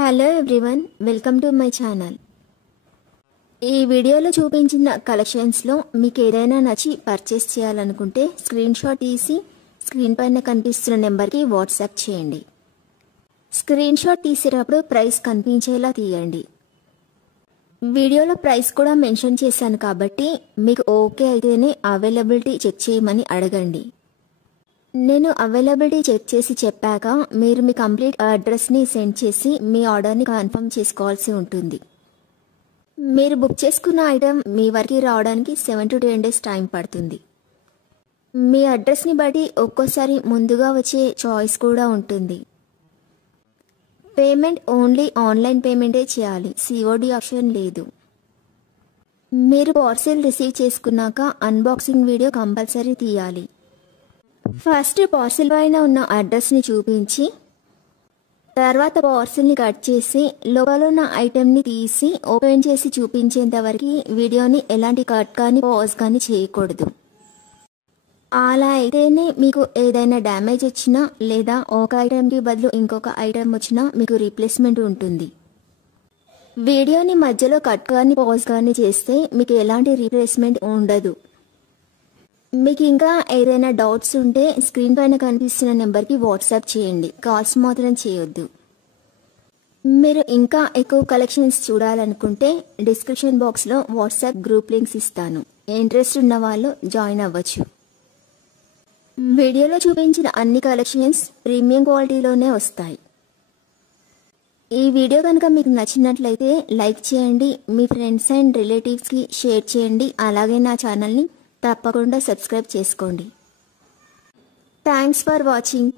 Hello everyone, welcome to my channel. ఈ వీడియోలో చూపించిన కలెక్షన్స్లో మీకు ఏదైనా నచ్చి పర్చేస్ చేయాలనుకుంటే స్క్రీన్ షాట్ తీసి స్క్రీన్ పైన కనిపిస్తున్న నెంబర్కి వాట్సాప్ చేయండి. స్క్రీన్ షాట్ తీసేటప్పుడు ప్రైస్ కనిపించేలా తీయండి. వీడియోలో ప్రైస్ కూడా మెన్షన్ చేశాను కాబట్టి మీకు ఓకే అయితేనే అవైలబిలిటీ చెక్ చేయమని అడగండి. నేను అవైలబిలిటీ చెక్ చేసి చెప్పాక మీరు మీ కంప్లీట్ అడ్రస్ని సెండ్ చేసి మీ ఆర్డర్ని కన్ఫర్మ్ చేసుకోవాల్సి ఉంటుంది. మీరు బుక్ చేసుకున్న ఐటెం మీ వరకు రావడానికి 7 to 10 days టైం పడుతుంది. మీ అడ్రస్ని బట్టి ఒక్కోసారి ముందుగా వచ్చే చాయిస్ కూడా ఉంటుంది. పేమెంట్ ఓన్లీ ఆన్లైన్ పేమెంటే చేయాలి, సిఓడి ఆప్షన్ లేదు. మీరు పార్సిల్ రిసీవ్ చేసుకున్నాక అన్బాక్సింగ్ వీడియో కంపల్సరీ తీయాలి. ఫస్ట్ పార్సిల్ పైన ఉన్న అడ్రస్ని చూపించి తర్వాత పార్సిల్ని కట్ చేసి లోపల ఉన్న ఐటెంని తీసి ఓపెన్ చేసి చూపించేంత వరకు వీడియోని ఎలాంటి కట్ కానీ పాజ్ కానీ చేయకూడదు. అలా అయితేనే మీకు ఏదైనా డ్యామేజ్ వచ్చినా లేదా ఒక ఐటెంకి బదులు ఇంకొక ఐటెం వచ్చినా మీకు రీప్లేస్మెంట్ ఉంటుంది. వీడియోని మధ్యలో కట్ కానీ పాజ్ కానీ చేస్తే మీకు ఎలాంటి రీప్లేస్మెంట్ ఉండదు. మీకు ఇంకా ఏదైనా డౌట్స్ ఉంటే స్క్రీన్ పైన కనిపిస్తున్న నెంబర్కి వాట్సాప్ చేయండి, కాల్స్ మాత్రం చేయొద్దు. మీరు ఇంకా ఎక్కువ కలెక్షన్స్ చూడాలనుకుంటే డిస్క్రిప్షన్ బాక్స్లో వాట్సాప్ గ్రూప్ లింక్స్ ఇస్తాను, ఇంట్రెస్ట్ ఉన్న వాళ్ళు జాయిన్ అవ్వచ్చు. వీడియోలో చూపించిన అన్ని కలెక్షన్స్ ప్రీమియం క్వాలిటీలోనే వస్తాయి. ఈ వీడియో కనుక మీకు నచ్చినట్లయితే లైక్ చేయండి, మీ ఫ్రెండ్స్ అండ్ రిలేటివ్స్కి షేర్ చేయండి. అలాగే నా ఛానల్ని తప్పకుండా సబ్స్క్రైబ్ చేసుకోండి. Thanks for watching.